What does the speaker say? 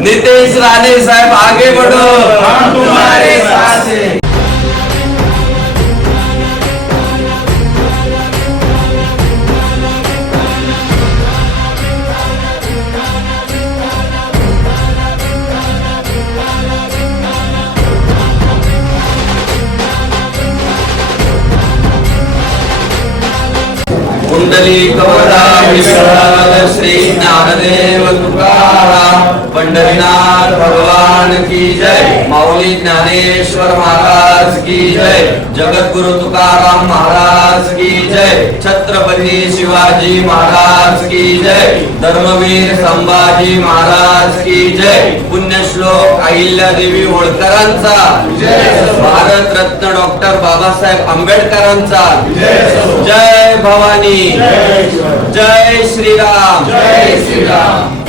नितेश राणे साहब आगे बढ़ो, हम तुम्हारे साथ हैं। कुंडली कवरा विशाल श्री ज्ञानदेव तुकाराम पंढरीनाथ भगवान की जय, माऊली ज्ञानेश्वर महाराज की जय, जगद्गुरु तुकाराम महाराज की जय, छत्रपती शिवाजी महाराज की जय, धर्मवीर संभाजी महाराज की जय, पुण्यश्लोक अहिल्यादेवी होळकरांचा भारत रत्न डॉक्टर बाबासाहेब आंबेडकरांचा जय भवानी, जय श्रीराम, जय श्रीराम।